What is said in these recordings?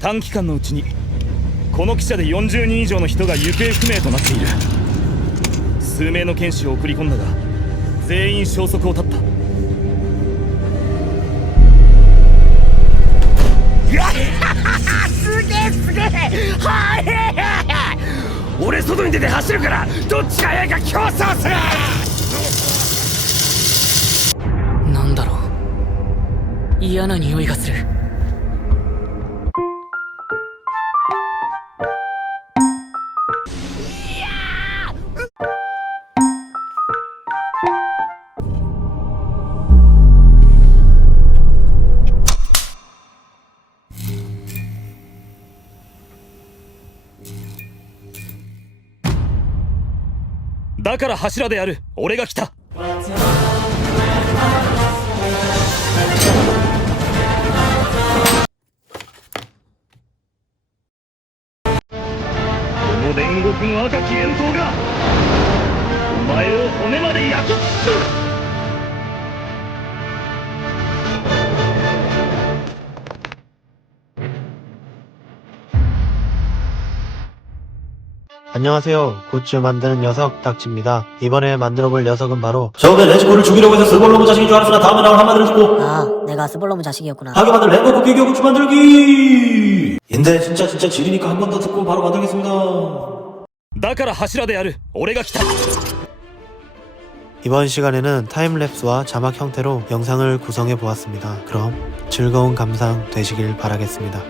短期間のうちにこの汽車で40人以上の人が行方不明となっている。数名の剣士を送り込んだが全員消息を絶った。すげえすげえ、はい、俺外に出て走るからどっちが速いか競争する。なんだろう、嫌な匂いがする。だから柱である俺が来た。この煉獄の赤き炎刀がお前を骨まで焼き尽くす。안녕하세요. 굿즈 만드는 녀석 딱지입니다. 이번에 만들어볼 녀석은 바로 처음에 레지코를 죽이려고 해서 스볼로무 자식인 줄 알았으나 다음에 나올 한마디를 듣고 아, 내가 스볼로무 자식이었구나. 하게 만들 랭거쿠 피규어 굿즈 만들기. 인데 진짜 지리니까 한 번 더 듣고 바로 만들겠습니다. だから柱である俺が来た。 이번 시간에는 타임랩스와 자막 형태로 영상을 구성해 보았습니다. 그럼 즐거운 감상 되시길 바라겠습니다.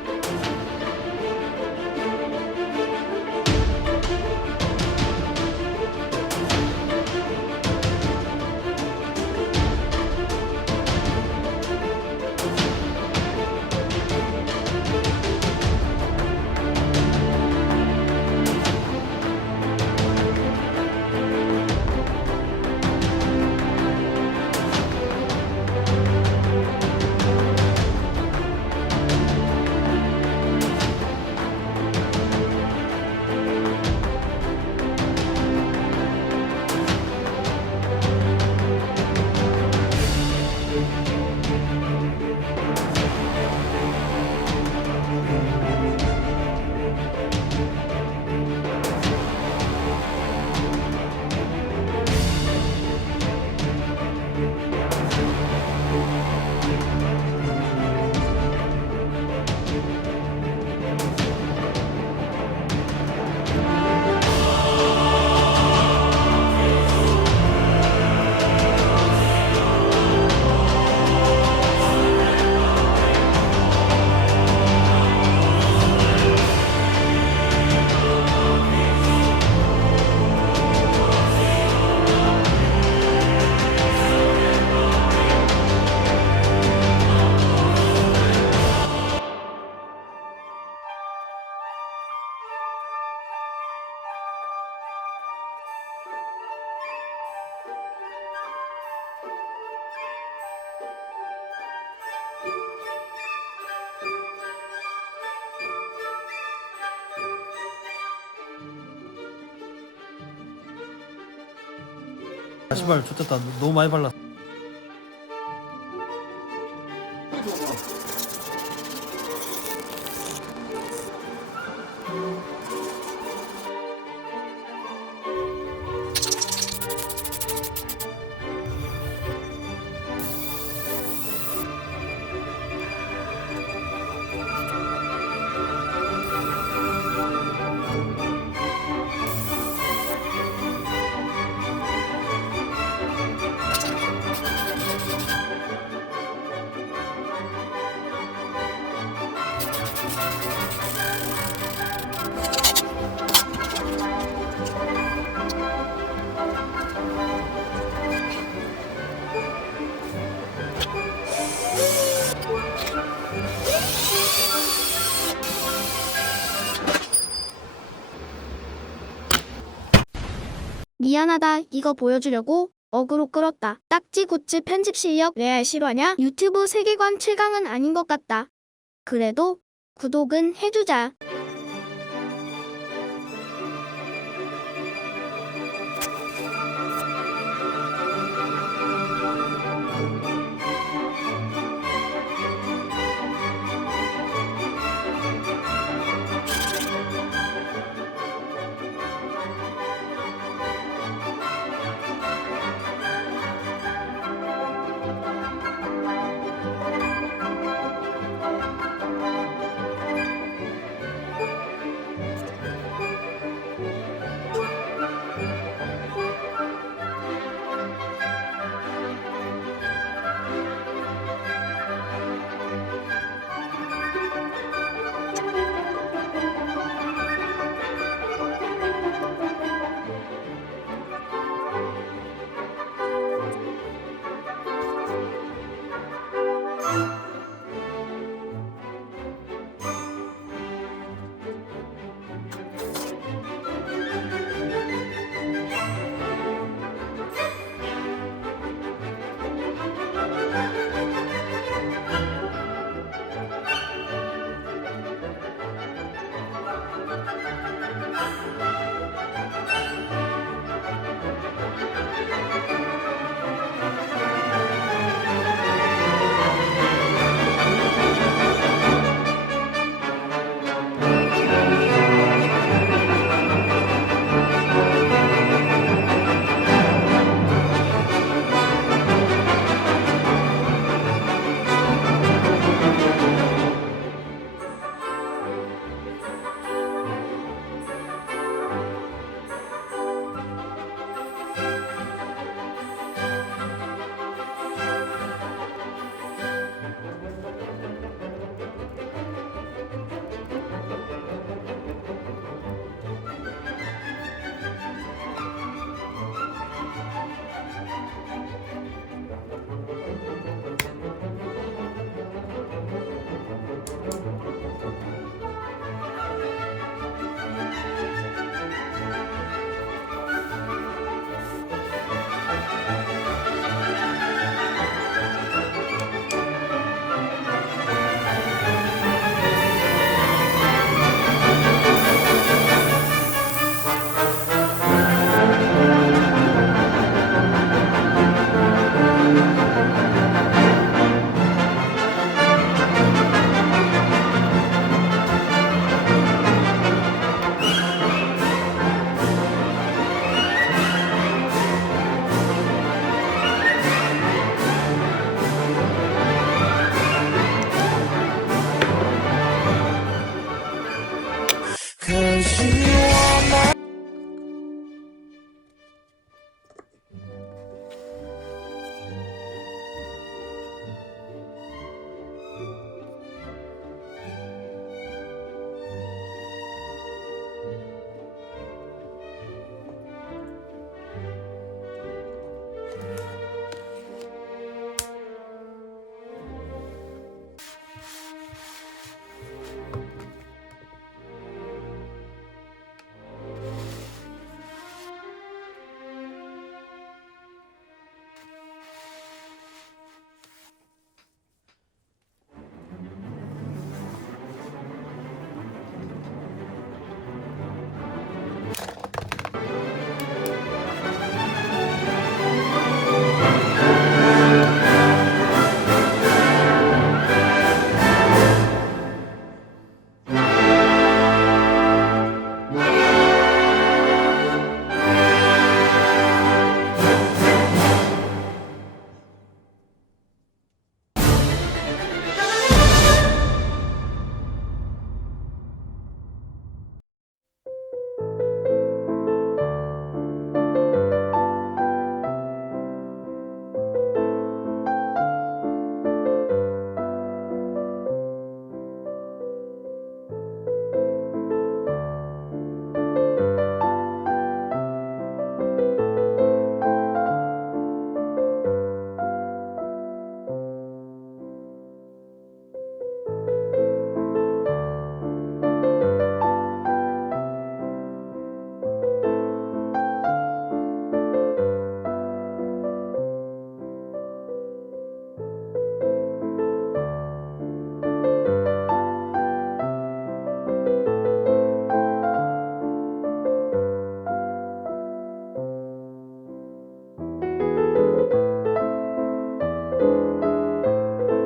씨발 좋겠다. 너무 많이 발랐어. 미안하다. 이거 보여주려고 어그로 끌었다. 딱지굿즈 편집 실력 레알 실화냐? 유튜브 세계관 7강은 아닌 것 같다. 그래도 구독은 해주자.